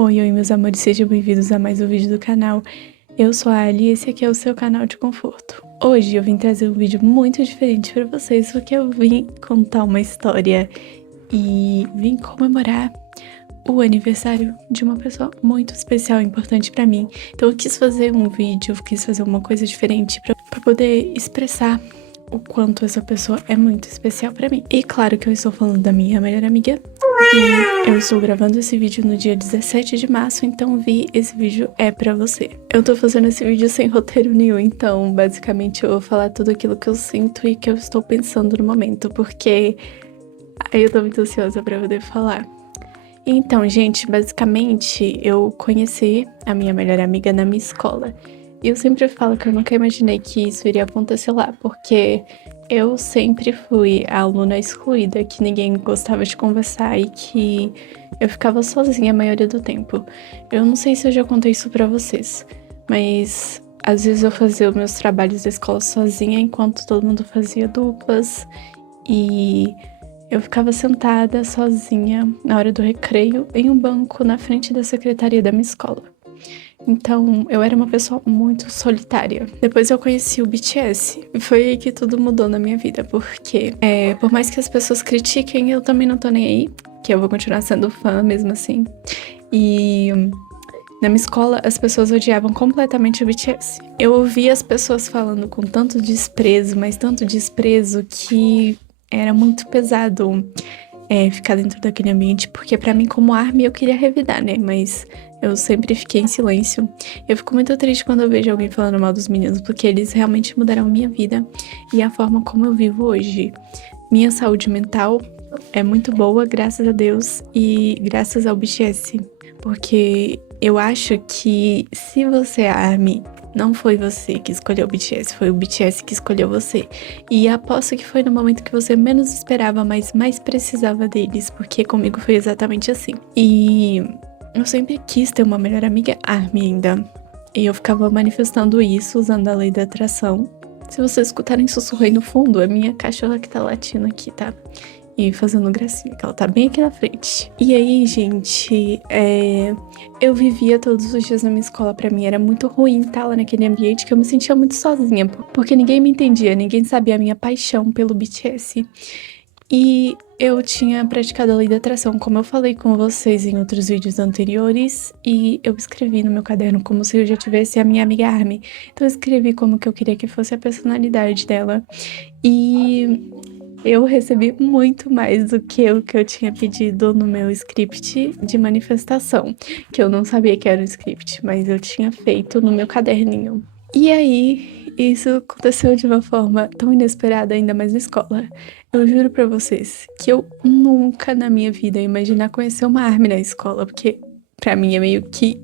Oi, meus amores, sejam bem-vindos a mais um vídeo do canal. Eu sou a Ali e esse aqui é o seu canal de conforto. Hoje eu vim trazer um vídeo muito diferente pra vocês, porque eu vim contar uma história e vim comemorar o aniversário de uma pessoa muito especial e importante pra mim. Então eu quis fazer um vídeo, quis fazer uma coisa diferente pra poder expressar o quanto essa pessoa é muito especial pra mim. E claro que eu estou falando da minha melhor amiga. E eu estou gravando esse vídeo no dia 17 de março, então esse vídeo é pra você. Eu tô fazendo esse vídeo sem roteiro nenhum, então basicamente eu vou falar tudo aquilo que eu sinto e que eu estou pensando no momento, porque aí eu tô muito ansiosa pra poder falar. Então, gente, basicamente eu conheci a minha melhor amiga na minha escola. E eu sempre falo que eu nunca imaginei que isso iria acontecer lá, porque eu sempre fui a aluna excluída, que ninguém gostava de conversar e que eu ficava sozinha a maioria do tempo. Eu não sei se eu já contei isso pra vocês, mas às vezes eu fazia os meus trabalhos da escola sozinha, enquanto todo mundo fazia duplas, e eu ficava sentada sozinha na hora do recreio em um banco na frente da secretaria da minha escola. Então, eu era uma pessoa muito solitária. Depois eu conheci o BTS. E foi aí que tudo mudou na minha vida, porque por mais que as pessoas critiquem, eu também não tô nem aí, que eu vou continuar sendo fã mesmo assim. E na minha escola, as pessoas odiavam completamente o BTS. Eu ouvia as pessoas falando com tanto desprezo, mas tanto desprezo que era muito pesado ficar dentro daquele ambiente, porque pra mim, como ARMY, eu queria revidar, né? Mas eu sempre fiquei em silêncio. Eu fico muito triste quando eu vejo alguém falando mal dos meninos, porque eles realmente mudaram a minha vida e a forma como eu vivo hoje. Minha saúde mental é muito boa, graças a Deus, e graças ao BTS. Porque eu acho que se você é ARMY, não foi você que escolheu o BTS, foi o BTS que escolheu você. E aposto que foi no momento que você menos esperava, mas mais precisava deles, porque comigo foi exatamente assim. E eu sempre quis ter uma melhor amiga ARMY ainda. E eu ficava manifestando isso usando a lei da atração. Se vocês escutarem sussurro aí no fundo, é minha cachorra que tá latindo aqui, tá? E fazendo gracinha, que ela tá bem aqui na frente. E aí, gente, eu vivia todos os dias na minha escola. Pra mim era muito ruim estar lá naquele ambiente, que eu me sentia muito sozinha, porque ninguém me entendia, ninguém sabia a minha paixão pelo BTS. E eu tinha praticado a lei da atração, como eu falei com vocês em outros vídeos anteriores, e eu escrevi no meu caderno como se eu já tivesse a minha amiga ARMY. Então eu escrevi como que eu queria que fosse a personalidade dela. E eu recebi muito mais do que o que eu tinha pedido no meu script de manifestação, que eu não sabia que era um script, mas eu tinha feito no meu caderninho. E aí, isso aconteceu de uma forma tão inesperada, ainda mais na escola. Eu juro pra vocês que eu nunca na minha vida ia imaginar conhecer uma ARMY na escola, porque pra mim é meio que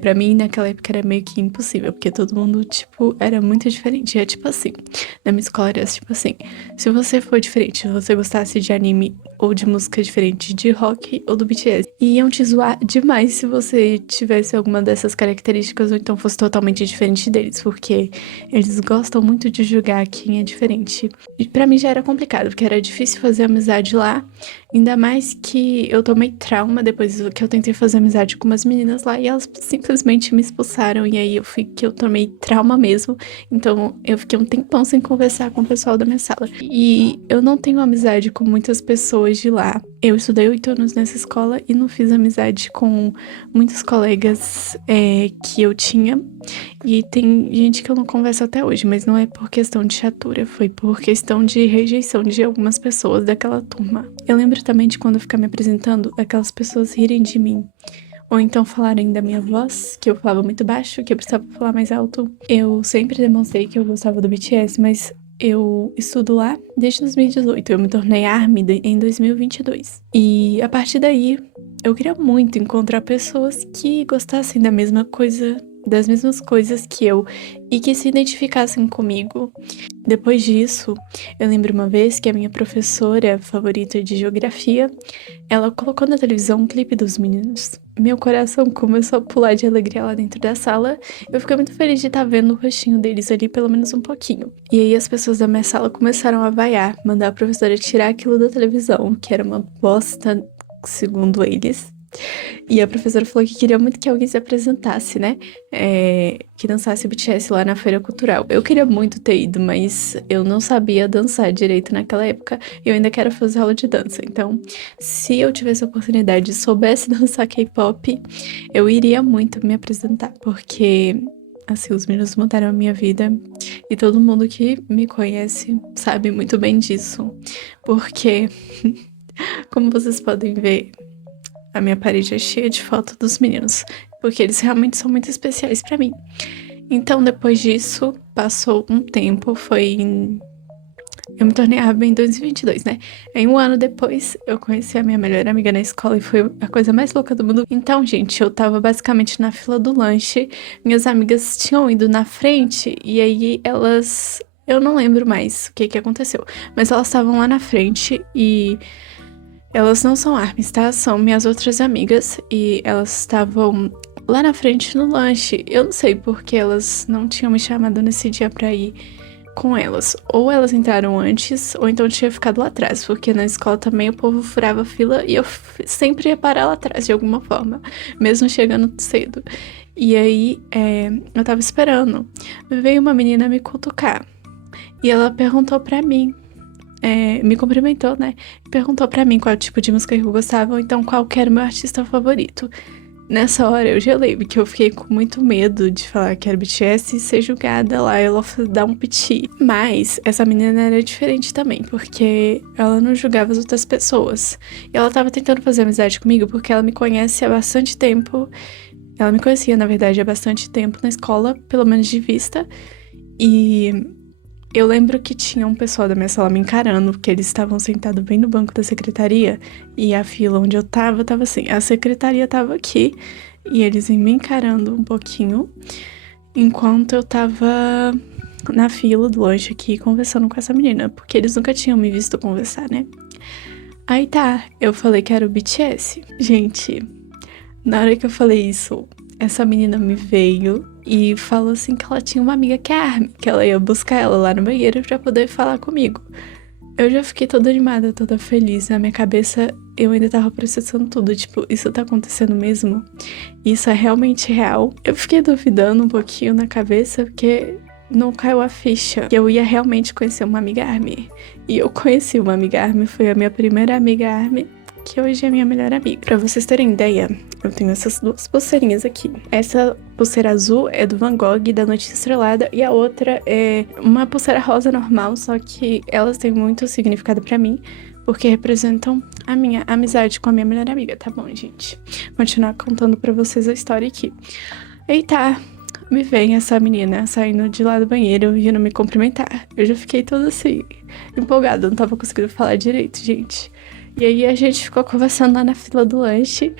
pra mim, naquela época, era meio que impossível, porque todo mundo, tipo, era muito diferente. É tipo assim, na minha escola era tipo assim, se você for diferente, se você gostasse de anime ou de música diferente, de rock ou do BTS, iam te zoar demais se você tivesse alguma dessas características ou então fosse totalmente diferente deles, porque eles gostam muito de julgar quem é diferente. E pra mim já era complicado, porque era difícil fazer amizade lá, ainda mais que eu tomei trauma depois que eu tentei fazer amizade com umas meninas lá e elas simplesmente me expulsaram. E aí eu tomei trauma mesmo. Então eu fiquei um tempão sem conversar com o pessoal da minha sala. E eu não tenho amizade com muitas pessoas de lá. Eu estudei 8 anos nessa escola e não fiz amizade com muitos colegas que eu tinha. E tem gente que eu não converso até hoje, mas não é por questão de chatura, foi por questão de rejeição de algumas pessoas daquela turma. Eu lembro também de quando eu ficava me apresentando, aquelas pessoas rirem de mim. Ou então falarem da minha voz, que eu falava muito baixo, que eu precisava falar mais alto. Eu sempre demonstrei que eu gostava do BTS, mas eu estudo lá desde 2018. Eu me tornei ARMY em 2022. E a partir daí, eu queria muito encontrar pessoas que gostassem da mesma coisa, das mesmas coisas que eu e que se identificassem comigo. Depois disso, eu lembro uma vez que a minha professora favorita de geografia, ela colocou na televisão um clipe dos meninos. Meu coração começou a pular de alegria lá dentro da sala. Eu fiquei muito feliz de estar vendo o rostinho deles ali, pelo menos um pouquinho. E aí as pessoas da minha sala começaram a vaiar, mandar a professora tirar aquilo da televisão, que era uma bosta, segundo eles. E a professora falou que queria muito que alguém se apresentasse, né? Que dançasse BTS lá na Feira Cultural. Eu queria muito ter ido, mas eu não sabia dançar direito naquela época. E eu ainda quero fazer aula de dança. Então, se eu tivesse a oportunidade e soubesse dançar K-pop, eu iria muito me apresentar. Porque, assim, os meninos mudaram a minha vida. E todo mundo que me conhece sabe muito bem disso. Porque, como vocês podem ver, a minha parede é cheia de fotos dos meninos, porque eles realmente são muito especiais pra mim. Então, depois disso, passou um tempo, eu me tornei ARMY em 2022, né? Em um ano depois, eu conheci a minha melhor amiga na escola e foi a coisa mais louca do mundo. Então, gente, eu tava basicamente na fila do lanche, minhas amigas tinham ido na frente e aí elas... Eu não lembro mais o que aconteceu, mas elas estavam lá na frente e... Elas não são ARMYs, tá? São minhas outras amigas e elas estavam lá na frente no lanche. Eu não sei porque elas não tinham me chamado nesse dia pra ir com elas. Ou elas entraram antes, ou então tinha ficado lá atrás, porque na escola também o povo furava fila e eu sempre ia parar lá atrás de alguma forma, mesmo chegando cedo. E aí, eu tava esperando. Veio uma menina me cutucar e ela perguntou pra mim. Me cumprimentou, né? Perguntou pra mim qual tipo de música que eu gostava, ou então qual que era o meu artista favorito. Nessa hora eu gelei, porque eu fiquei com muito medo de falar que era BTS e ser julgada lá, ela dar um piti. Mas essa menina era diferente também, porque ela não julgava as outras pessoas. E ela tava tentando fazer amizade comigo porque ela me conhece há bastante tempo. Ela me conhecia, na verdade, há bastante tempo na escola, pelo menos de vista. E eu lembro que tinha um pessoal da minha sala me encarando, porque eles estavam sentados bem no banco da secretaria, e a fila onde eu tava assim, a secretaria tava aqui, e eles me encarando um pouquinho, enquanto eu tava na fila do lanche aqui, conversando com essa menina, porque eles nunca tinham me visto conversar, né? Aí tá, eu falei que era o BTS. Gente, na hora que eu falei isso, essa menina me veio e falou assim que ela tinha uma amiga que é a ARMY, que ela ia buscar ela lá no banheiro pra poder falar comigo. Eu já fiquei toda animada, toda feliz. Na minha cabeça, eu ainda tava processando tudo. Tipo, isso tá acontecendo mesmo? Isso é realmente real? Eu fiquei duvidando um pouquinho na cabeça, porque não caiu a ficha que eu ia realmente conhecer uma amiga ARMY. E eu conheci uma amiga ARMY, foi a minha primeira amiga ARMY, que hoje é minha melhor amiga. Pra vocês terem ideia, eu tenho essas duas pulseirinhas aqui. Essa pulseira azul é do Van Gogh, da Noite Estrelada, e a outra é uma pulseira rosa normal, só que elas têm muito significado pra mim, porque representam a minha amizade com a minha melhor amiga, tá bom, gente? Vou continuar contando pra vocês a história aqui. Eita, me vem essa menina saindo de lá do banheiro, vindo me cumprimentar. Eu já fiquei toda assim, empolgada, não tava conseguindo falar direito, gente. E aí a gente ficou conversando lá na fila do lanche.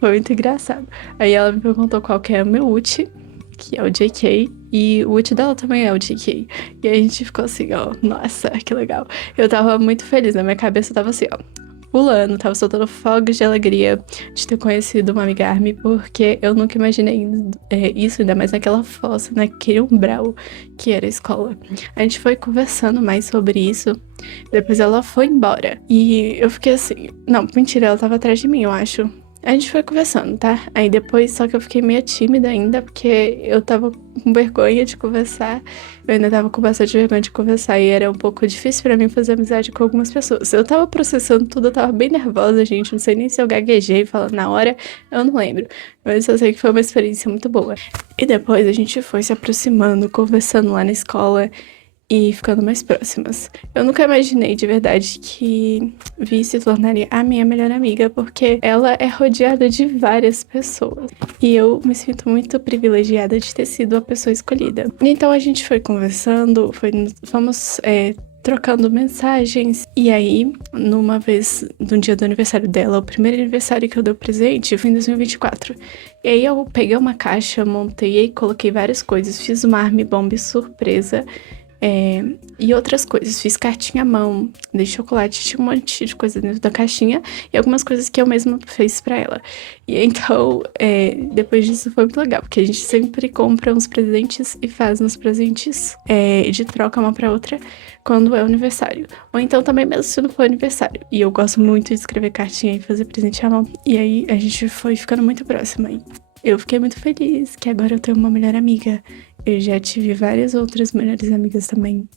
Foi muito engraçado. Aí ela me perguntou qual que é o meu ult, que é o JK. E o ult dela também é o JK. E aí a gente ficou assim, ó, nossa, que legal. Eu tava muito feliz, na minha cabeça tava assim, ó, pulando, tava soltando fogos de alegria de ter conhecido uma amiga ARMY, porque eu nunca imaginei isso, ainda mais naquela fossa, naquele umbral que era a escola. A gente foi conversando mais sobre isso, depois ela foi embora. E eu fiquei assim, não, mentira, ela tava atrás de mim, eu acho. A gente foi conversando, tá? Aí depois, só que eu fiquei meio tímida ainda, porque eu tava com vergonha de conversar. Eu ainda tava com bastante vergonha de conversar e era um pouco difícil pra mim fazer amizade com algumas pessoas. Eu tava processando tudo, eu tava bem nervosa, gente. Não sei nem se eu gaguejei falando na hora, eu não lembro. Mas eu sei que foi uma experiência muito boa. E depois a gente foi se aproximando, conversando lá na escola e ficando mais próximas. Eu nunca imaginei de verdade que Vi se tornaria a minha melhor amiga, porque ela é rodeada de várias pessoas. E eu me sinto muito privilegiada de ter sido a pessoa escolhida. Então a gente foi conversando, fomos trocando mensagens. E aí, numa vez, no dia do aniversário dela, o primeiro aniversário que eu dei presente foi em 2024. E aí eu peguei uma caixa, montei e coloquei várias coisas, fiz uma ARMY Bomb surpresa. E outras coisas. Fiz cartinha à mão, dei chocolate, tinha um monte de coisa dentro da caixinha e algumas coisas que eu mesma fiz pra ela. E então, depois disso foi muito legal, porque a gente sempre compra uns presentes e faz uns presentes de troca uma pra outra quando é aniversário. Ou então também mesmo se não for aniversário. E eu gosto muito de escrever cartinha e fazer presente à mão. E aí a gente foi ficando muito próxima. E eu fiquei muito feliz que agora eu tenho uma melhor amiga. Eu já tive várias outras melhores amigas também.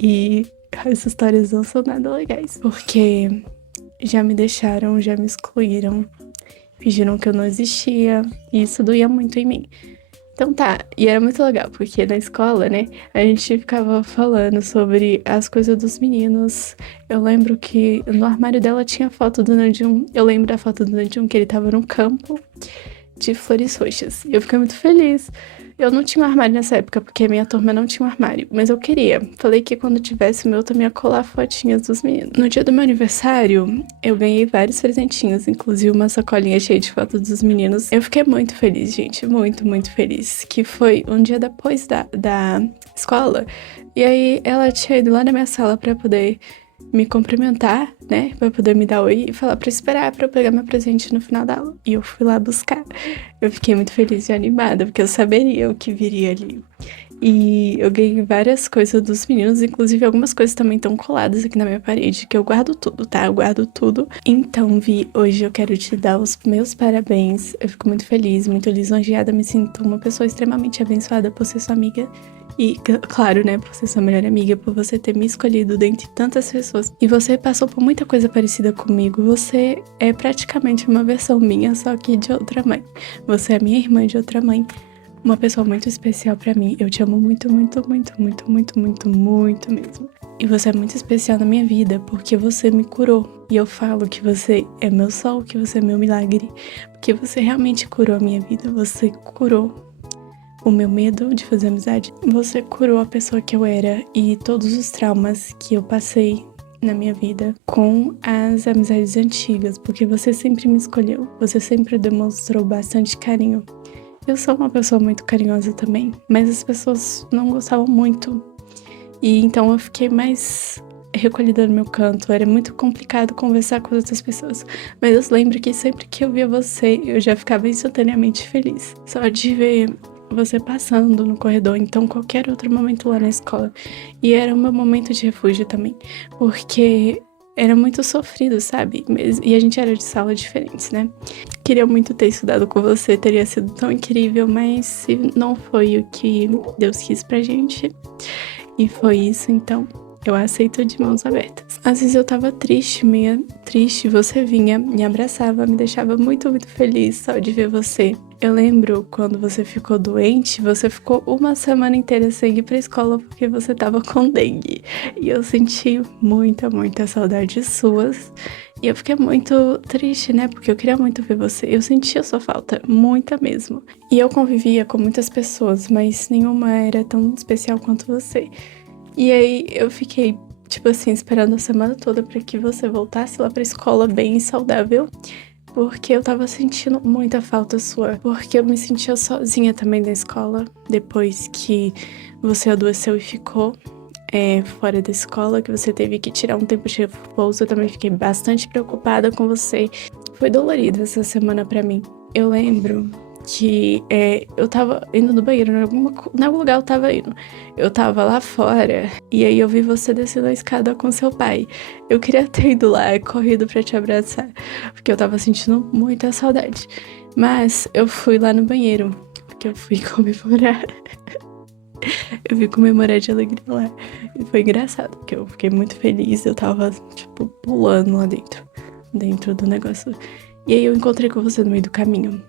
E essas histórias não são nada legais. Porque já me deixaram, já me excluíram. Fingiram que eu não existia. E isso doía muito em mim. Então tá, e era muito legal, porque na escola, né, a gente ficava falando sobre as coisas dos meninos. Eu lembro que no armário dela tinha foto do Nandjum. Eu lembro da foto do Nandjum, que ele tava num campo de flores roxas. E eu fiquei muito feliz. Eu não tinha um armário nessa época, porque a minha turma não tinha um armário, mas eu queria. Falei que quando tivesse o meu, eu também ia colar fotinhas dos meninos. No dia do meu aniversário, eu ganhei vários presentinhos, inclusive uma sacolinha cheia de fotos dos meninos. Eu fiquei muito feliz, gente, muito, muito feliz. Que foi um dia depois da escola. E aí, ela tinha ido lá na minha sala pra poder me cumprimentar, né, pra poder me dar oi e falar pra esperar pra eu pegar meu presente no final da aula. E eu fui lá buscar. Eu fiquei muito feliz e animada, porque eu saberia o que viria ali. E eu ganhei várias coisas dos meninos, inclusive algumas coisas também estão coladas aqui na minha parede, que eu guardo tudo, tá? Eu guardo tudo. Então, Vi, hoje eu quero te dar os meus parabéns. Eu fico muito feliz, muito lisonjeada, me sinto uma pessoa extremamente abençoada por ser sua amiga. E, claro, né, por ser sua melhor amiga, por você ter me escolhido dentre tantas pessoas. E você passou por muita coisa parecida comigo. Você é praticamente uma versão minha, só que de outra mãe. Você é minha irmã de outra mãe. Uma pessoa muito especial pra mim. Eu te amo muito, muito, muito, muito, muito, muito, muito mesmo. E você é muito especial na minha vida, porque você me curou. E eu falo que você é meu sol, que você é meu milagre. Porque você realmente curou a minha vida. Você curou o meu medo de fazer amizade. Você curou a pessoa que eu era e todos os traumas que eu passei na minha vida com as amizades antigas, porque você sempre me escolheu, você sempre demonstrou bastante carinho. Eu sou uma pessoa muito carinhosa também, mas as pessoas não gostavam muito. E então eu fiquei mais recolhida no meu canto, era muito complicado conversar com outras pessoas. Mas eu lembro que sempre que eu via você, eu já ficava instantaneamente feliz. Só de ver você passando no corredor, então qualquer outro momento lá na escola. E era o meu momento de refúgio também, porque era muito sofrido, sabe? E a gente era de salas diferentes, né? Queria muito ter estudado com você, teria sido tão incrível, mas se não foi o que Deus quis pra gente, e foi isso, então eu aceito de mãos abertas. Às vezes eu tava triste, meio triste, você vinha, me abraçava, me deixava muito, muito feliz só de ver você. Eu lembro quando você ficou doente, você ficou uma semana inteira sem ir pra escola porque você tava com dengue. E eu senti muita, muita saudade suas. E eu fiquei muito triste, né? Porque eu queria muito ver você. Eu sentia sua falta, muita mesmo. E eu convivia com muitas pessoas, mas nenhuma era tão especial quanto você. E aí eu fiquei, tipo assim, esperando a semana toda pra que você voltasse lá pra escola bem saudável. Porque eu tava sentindo muita falta sua. Porque eu me sentia sozinha também na escola. Depois que você adoeceu e ficou fora da escola, que você teve que tirar um tempo de repouso, eu também fiquei bastante preocupada com você. Foi dolorido essa semana pra mim. Eu lembro que eu tava indo no banheiro, em algum lugar eu tava indo. Eu tava lá fora e aí eu vi você descendo a escada com seu pai. Eu queria ter ido lá, corrido pra te abraçar, porque eu tava sentindo muita saudade. Mas eu fui lá no banheiro, porque eu fui comemorar. Eu fui comemorar de alegria lá. E foi engraçado, porque eu fiquei muito feliz. Eu tava, tipo, pulando lá dentro do negócio. E aí eu encontrei com você no meio do caminho.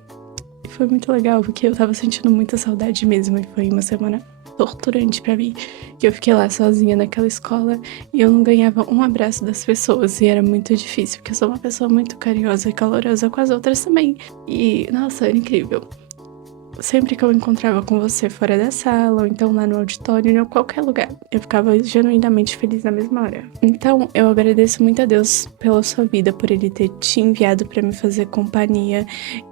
E foi muito legal, porque eu tava sentindo muita saudade mesmo. E foi uma semana torturante pra mim. Que eu fiquei lá sozinha naquela escola e eu não ganhava um abraço das pessoas. E era muito difícil, porque eu sou uma pessoa muito carinhosa e calorosa com as outras também. E, nossa, era incrível. sempre que eu encontrava com você fora da sala, ou então lá no auditório, em qualquer lugar, eu ficava genuinamente feliz na mesma hora. Então, eu agradeço muito a Deus pela sua vida, por Ele ter te enviado pra me fazer companhia.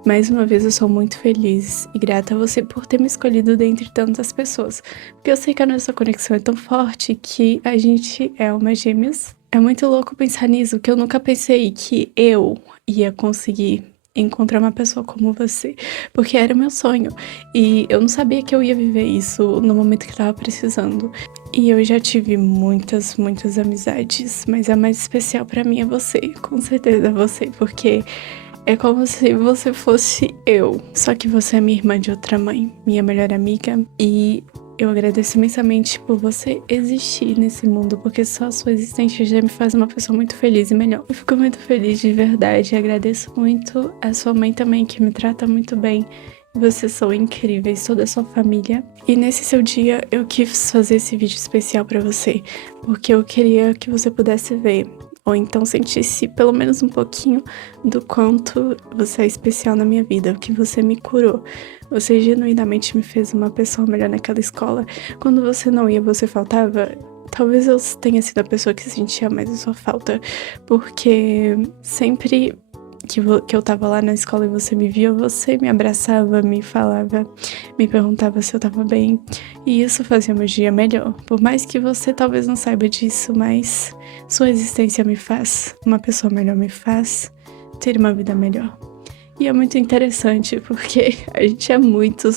Mais uma vez, eu sou muito feliz e grata a você por ter me escolhido dentre tantas pessoas. Porque eu sei que a nossa conexão é tão forte que a gente é almas gêmeas. É muito louco pensar nisso, que eu nunca pensei que eu ia conseguir encontrar uma pessoa como você, porque era o meu sonho. E eu não sabia que eu ia viver isso no momento que eu tava precisando. E eu já tive muitas amizades, mas a mais especial pra mim é você, com certeza é você, porque é como se você fosse eu, só que você é minha irmã de outra mãe, minha melhor amiga, e eu agradeço imensamente por você existir nesse mundo, porque só a sua existência já me faz uma pessoa muito feliz e melhor. Eu fico muito feliz de verdade, agradeço muito a sua mãe também, que me trata muito bem. Vocês são incríveis, toda a sua família. E nesse seu dia eu quis fazer esse vídeo especial pra você, porque eu queria que você pudesse ver, ou então sentisse pelo menos um pouquinho do quanto você é especial na minha vida, o que você me curou. Você genuinamente me fez uma pessoa melhor naquela escola. Quando você não ia, você faltava. Talvez eu tenha sido a pessoa que sentia mais a sua falta, porque sempre que eu tava lá na escola e você me via, você me abraçava, me falava, me perguntava se eu tava bem. E isso fazia meu dia melhor. Por mais que você talvez não saiba disso, mas sua existência me faz uma pessoa melhor, me faz ter uma vida melhor. E é muito interessante porque a gente é muito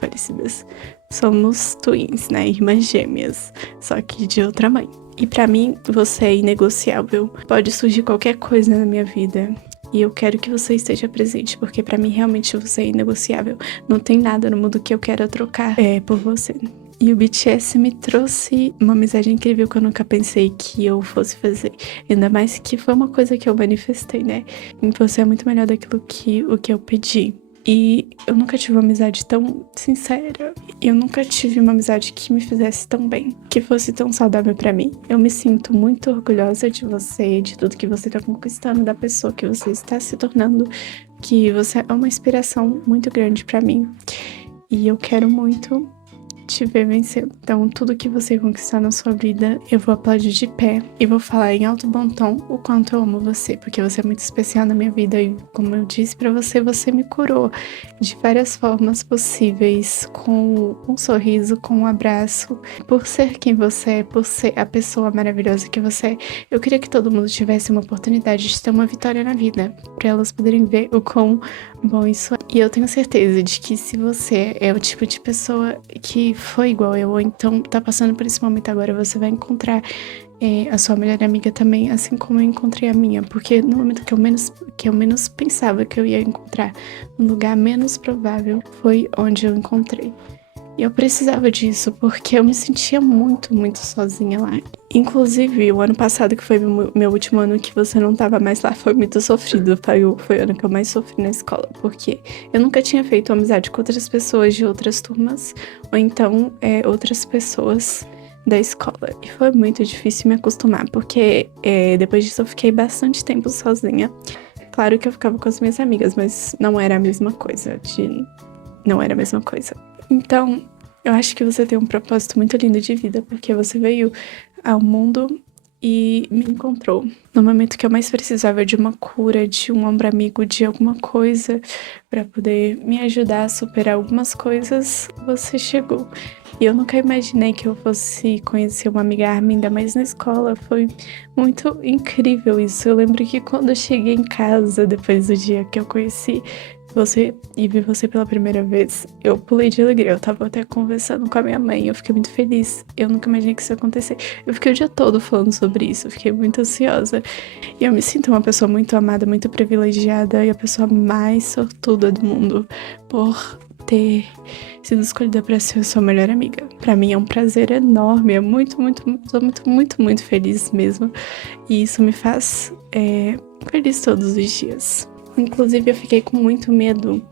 parecidas. Somos twins, né? Irmãs gêmeas, só que de outra mãe. E pra mim, você é inegociável. Pode surgir qualquer coisa na minha vida e eu quero que você esteja presente, porque pra mim realmente você é inegociável. Não tem nada no mundo que eu quero trocar por você. E o BTS me trouxe uma amizade incrível que eu nunca pensei que eu fosse fazer. Ainda mais que foi uma coisa que eu manifestei, né? E você é muito melhor daquilo que eu pedi. E eu nunca tive uma amizade tão sincera. Eu nunca tive uma amizade que me fizesse tão bem, que fosse tão saudável pra mim. Eu me sinto muito orgulhosa de você, de tudo que você tá conquistando, da pessoa que você está se tornando, que você é uma inspiração muito grande pra mim. E eu quero muito te ver vencendo. Então, tudo que você conquistar na sua vida, eu vou aplaudir de pé e vou falar em alto bom tom o quanto eu amo você, porque você é muito especial na minha vida e, como eu disse pra você, você me curou de várias formas possíveis, com um sorriso, com um abraço, por ser quem você é, por ser a pessoa maravilhosa que você é. Eu queria que todo mundo tivesse uma oportunidade de ter uma vitória na vida, pra elas poderem ver o quão bom isso é. E eu tenho certeza de que se você é o tipo de pessoa que foi igual eu, ou então tá passando por esse momento agora, você vai encontrar a sua melhor amiga também, assim como eu encontrei a minha, porque no momento que eu menos pensava que eu ia encontrar, um lugar menos provável, foi onde eu encontrei. E eu precisava disso, porque eu me sentia muito sozinha lá. Inclusive, o ano passado, que foi meu último ano que você não tava mais lá, foi muito sofrido. Foi o ano que eu mais sofri na escola, porque eu nunca tinha feito amizade com outras pessoas de outras turmas, ou então outras pessoas da escola. E foi muito difícil me acostumar, porque depois disso eu fiquei bastante tempo sozinha. Claro que eu ficava com as minhas amigas, mas não era a mesma coisa. Não era a mesma coisa. Então, eu acho que você tem um propósito muito lindo de vida, porque você veio ao mundo e me encontrou. No momento que eu mais precisava de uma cura, de um ombro amigo, de alguma coisa para poder me ajudar a superar algumas coisas, você chegou. E eu nunca imaginei que eu fosse conhecer uma amiga Armin, ainda mais na escola. Foi muito incrível isso. Eu lembro que quando eu cheguei em casa, depois do dia que eu conheci você e vi você pela primeira vez, eu pulei de alegria. Eu tava até conversando com a minha mãe, eu fiquei muito feliz. Eu nunca imaginei que isso ia acontecer. Eu fiquei o dia todo falando sobre isso, eu fiquei muito ansiosa. E eu me sinto uma pessoa muito amada, muito privilegiada e a pessoa mais sortuda do mundo por ter sido escolhida para ser sua melhor amiga. Para mim é um prazer enorme, tô muito feliz mesmo. E isso me faz feliz todos os dias. Inclusive, eu fiquei com muito medo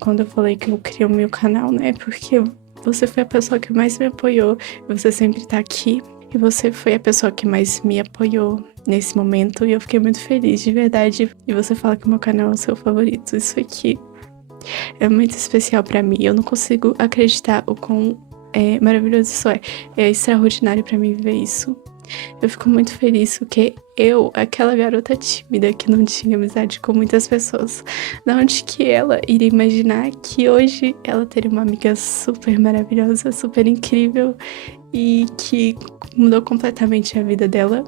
quando eu falei que eu criei o meu canal, né? Porque você foi a pessoa que mais me apoiou, você sempre tá aqui. E você foi a pessoa que mais me apoiou nesse momento. E eu fiquei muito feliz, de verdade. E você fala que o meu canal é o seu favorito. Isso aqui É muito especial pra mim. Eu não consigo acreditar o quão maravilhoso isso é. É extraordinário pra mim viver isso. Eu fico muito feliz porque eu, aquela garota tímida que não tinha amizade com muitas pessoas, da onde que ela iria imaginar que hoje ela teria uma amiga super maravilhosa, super incrível e que mudou completamente a vida dela.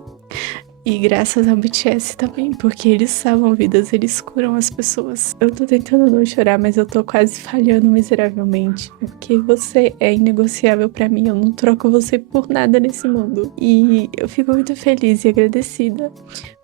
E graças ao BTS também, porque eles salvam vidas, eles curam as pessoas. Eu tô tentando não chorar, mas eu tô quase falhando miseravelmente, porque você é inegociável pra mim, eu não troco você por nada nesse mundo. E eu fico muito feliz e agradecida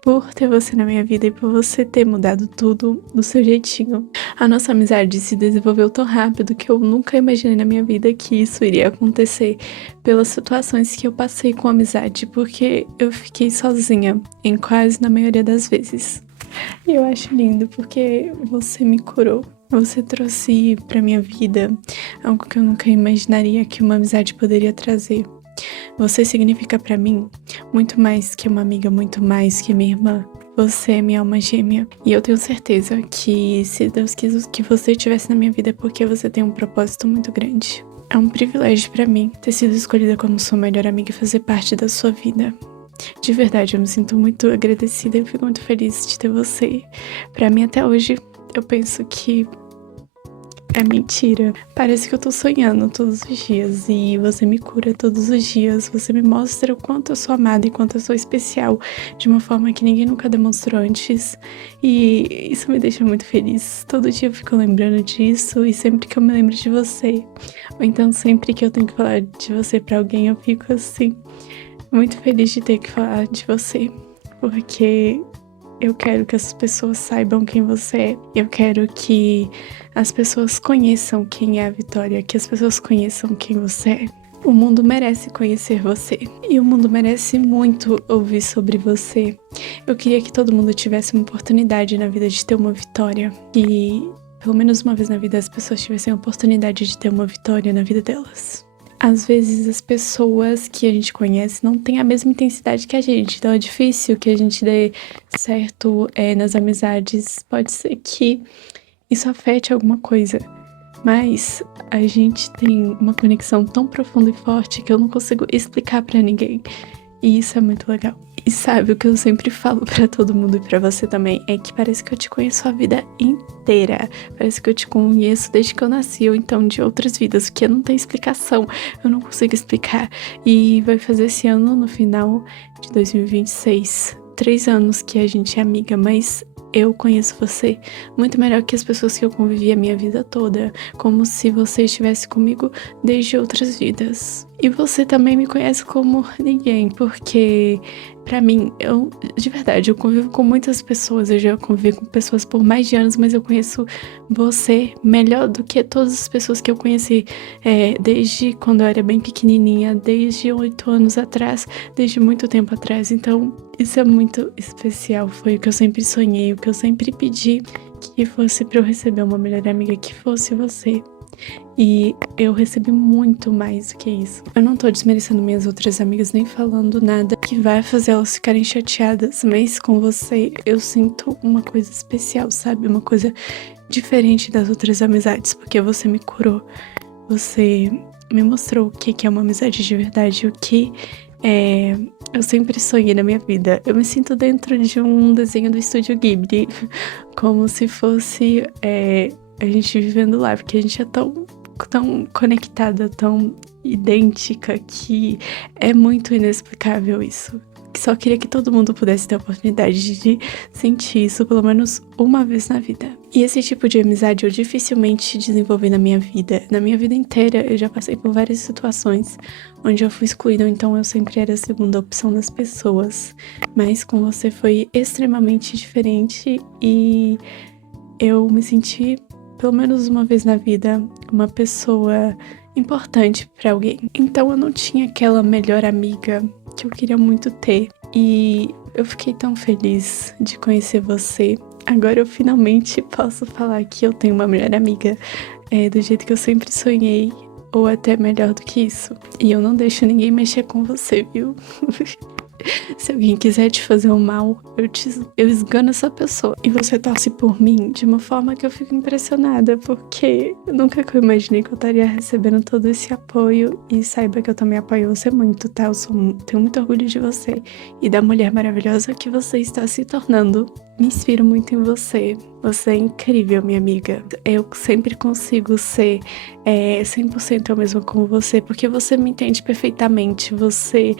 por ter você na minha vida e por você ter mudado tudo do seu jeitinho. A nossa amizade se desenvolveu tão rápido que eu nunca imaginei na minha vida que isso iria acontecer pelas situações que eu passei com a amizade, porque eu fiquei sozinha em quase na maioria das vezes. E eu acho lindo porque você me curou. Você trouxe pra minha vida algo que eu nunca imaginaria que uma amizade poderia trazer. Você significa pra mim muito mais que uma amiga, muito mais que minha irmã. Você é minha alma gêmea. E eu tenho certeza que se Deus quis que você estivesse na minha vida é porque você tem um propósito muito grande. É um privilégio pra mim ter sido escolhida como sua melhor amiga e fazer parte da sua vida. De verdade, eu me sinto muito agradecida e eu fico muito feliz de ter você. Pra mim, até hoje, eu penso que é mentira. Parece que eu tô sonhando todos os dias e você me cura todos os dias. Você me mostra o quanto eu sou amada e quanto eu sou especial de uma forma que ninguém nunca demonstrou antes. E isso me deixa muito feliz. Todo dia eu fico lembrando disso e sempre que eu me lembro de você, ou então sempre que eu tenho que falar de você pra alguém, eu fico assim, muito feliz de ter que falar de você. Porque eu quero que as pessoas saibam quem você é. Eu quero que as pessoas conheçam quem é a Vitória, que as pessoas conheçam quem você é. O mundo merece conhecer você. E o mundo merece muito ouvir sobre você. Eu queria que todo mundo tivesse uma oportunidade na vida de ter uma vitória. E pelo menos uma vez na vida as pessoas tivessem a oportunidade de ter uma vitória na vida delas. Às vezes as pessoas que a gente conhece não têm a mesma intensidade que a gente, então é difícil que a gente dê certo nas amizades. Pode ser que isso afete alguma coisa, mas a gente tem uma conexão tão profunda e forte que eu não consigo explicar pra ninguém. E isso é muito legal. E sabe, o que eu sempre falo pra todo mundo e pra você também é que parece que eu te conheço a vida inteira. Parece que eu te conheço desde que eu nasci, ou então de outras vidas, porque não tem explicação. Eu não consigo explicar. E vai fazer esse ano, no final de 2026, 3 anos que a gente é amiga, mas eu conheço você muito melhor que as pessoas que eu convivi a minha vida toda, como se você estivesse comigo desde outras vidas. E você também me conhece como ninguém, porque pra mim, de verdade, eu convivo com muitas pessoas, eu já convivi com pessoas por mais de anos, mas eu conheço você melhor do que todas as pessoas que eu conheci desde quando eu era bem pequenininha, desde 8 anos atrás, desde muito tempo atrás. Então, isso é muito especial, foi o que eu sempre sonhei, o que eu sempre pedi que fosse pra eu receber uma melhor amiga, que fosse você. E eu recebi muito mais do que isso. Eu não tô desmerecendo minhas outras amigas, nem falando nada que vai fazer elas ficarem chateadas, mas com você eu sinto uma coisa especial, sabe? Uma coisa diferente das outras amizades, porque você me curou. Você me mostrou o que é uma amizade de verdade, o que eu sempre sonhei na minha vida. Eu me sinto dentro de um desenho do Estúdio Ghibli, como se fosse a gente vivendo lá, porque a gente é tão conectada, tão idêntica, que é muito inexplicável isso. Só queria que todo mundo pudesse ter a oportunidade de sentir isso pelo menos uma vez na vida. E esse tipo de amizade eu dificilmente desenvolvi na minha vida. Na minha vida inteira eu já passei por várias situações onde eu fui excluída, então eu sempre era a segunda opção das pessoas. Mas com você foi extremamente diferente e eu me senti, pelo menos uma vez na vida, uma pessoa importante pra alguém. Então eu não tinha aquela melhor amiga que eu queria muito ter. E eu fiquei tão feliz de conhecer você. Agora eu finalmente posso falar que eu tenho uma melhor amiga do jeito que eu sempre sonhei, ou até melhor do que isso. E eu não deixo ninguém mexer com você, viu? Se alguém quiser te fazer um mal, eu esgano essa pessoa. E você torce por mim de uma forma que eu fico impressionada, porque nunca que eu imaginei que eu estaria recebendo todo esse apoio. E saiba que eu também apoio você muito, tá? Tenho muito orgulho de você e da mulher maravilhosa que você está se tornando. Me inspiro muito em você. Você é incrível, minha amiga. Eu sempre consigo ser 100% eu mesma como você, porque você me entende perfeitamente. Você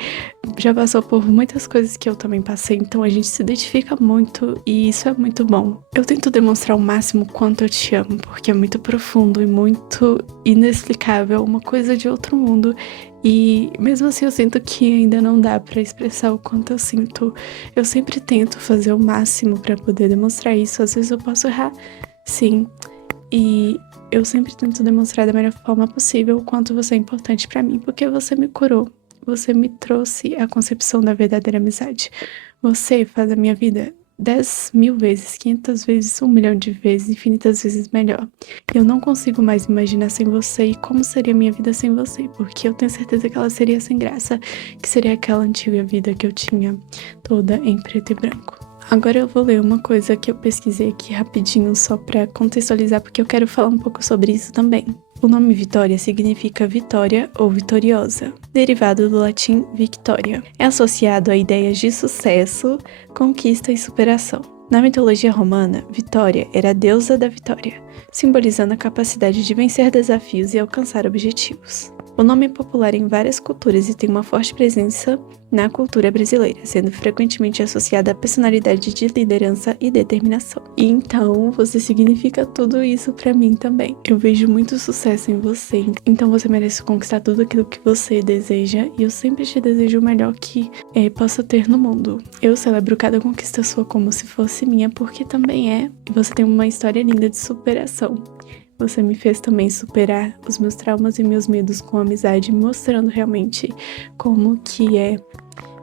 já passou por muitas coisas que eu também passei, então a gente se identifica muito e isso é muito bom. Eu tento demonstrar ao máximo o quanto eu te amo, porque é muito profundo e muito inexplicável, uma coisa de outro mundo. E mesmo assim eu sinto que ainda não dá pra expressar o quanto eu sinto. Eu sempre tento fazer o máximo pra poder demonstrar isso. Às vezes eu posso errar, sim. E eu sempre tento demonstrar da melhor forma possível o quanto você é importante pra mim, porque você me curou. Você me trouxe a concepção da verdadeira amizade. Você faz a minha vida 10.000 vezes, 500 vezes, 1 milhão de vezes, infinitas vezes melhor. Eu não consigo mais me imaginar sem você e como seria minha vida sem você, porque eu tenho certeza que ela seria sem graça, que seria aquela antiga vida que eu tinha, toda em preto e branco. Agora eu vou ler uma coisa que eu pesquisei aqui rapidinho só pra contextualizar, porque eu quero falar um pouco sobre isso também. O nome Vitória significa vitória ou vitoriosa, derivado do latim victoria. É associado a ideias de sucesso, conquista e superação. Na mitologia romana, Vitória era a deusa da vitória, simbolizando a capacidade de vencer desafios e alcançar objetivos. O nome é popular em várias culturas e tem uma forte presença na cultura brasileira, sendo frequentemente associada à personalidade de liderança e determinação. E então, você significa tudo isso pra mim também. Eu vejo muito sucesso em você, então você merece conquistar tudo aquilo que você deseja e eu sempre te desejo o melhor que possa ter no mundo. Eu celebro cada conquista sua como se fosse minha, porque também é, e você tem uma história linda de superação. Você me fez também superar os meus traumas e meus medos com amizade, mostrando realmente como que é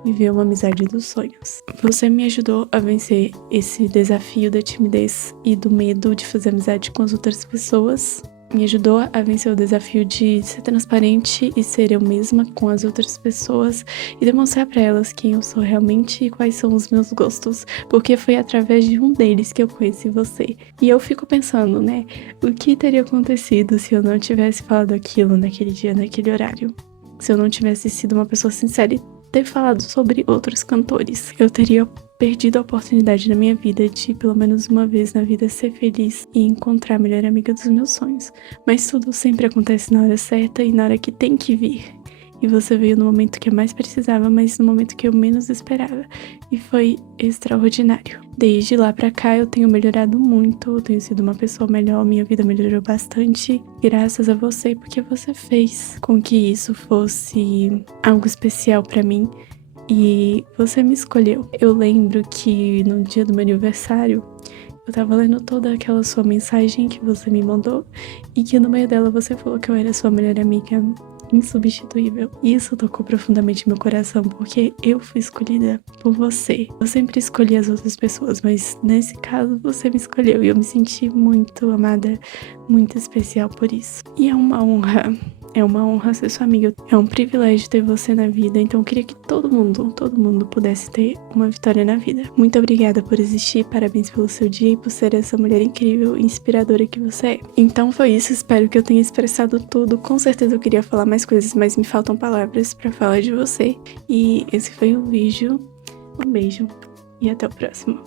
viver uma amizade dos sonhos. Você me ajudou a vencer esse desafio da timidez e do medo de fazer amizade com as outras pessoas. Me ajudou a vencer o desafio de ser transparente e ser eu mesma com as outras pessoas e demonstrar para elas quem eu sou realmente e quais são os meus gostos, porque foi através de um deles que eu conheci você. E eu fico pensando, né, o que teria acontecido se eu não tivesse falado aquilo naquele dia, naquele horário? Se eu não tivesse sido uma pessoa sincera e ter falado sobre outros cantores, eu teria perdido a oportunidade na minha vida de, pelo menos uma vez na vida, ser feliz e encontrar a melhor amiga dos meus sonhos. Mas tudo sempre acontece na hora certa e na hora que tem que vir. E você veio no momento que eu mais precisava, mas no momento que eu menos esperava. E foi extraordinário. Desde lá pra cá eu tenho melhorado muito, eu tenho sido uma pessoa melhor, minha vida melhorou bastante. Graças a você, porque você fez com que isso fosse algo especial pra mim. E você me escolheu. Eu lembro que no dia do meu aniversário, eu tava lendo toda aquela sua mensagem que você me mandou e que no meio dela você falou que eu era sua melhor amiga insubstituível. E isso tocou profundamente meu coração, porque eu fui escolhida por você. Eu sempre escolhi as outras pessoas, mas nesse caso você me escolheu e eu me senti muito amada, muito especial por isso. E é uma honra. É uma honra ser sua amiga. É um privilégio ter você na vida. Então eu queria que todo mundo pudesse ter uma vitória na vida. Muito obrigada por existir. Parabéns pelo seu dia e por ser essa mulher incrível e inspiradora que você é. Então foi isso. Espero que eu tenha expressado tudo. Com certeza eu queria falar mais coisas, mas me faltam palavras pra falar de você. E esse foi o vídeo. Um beijo e até o próximo.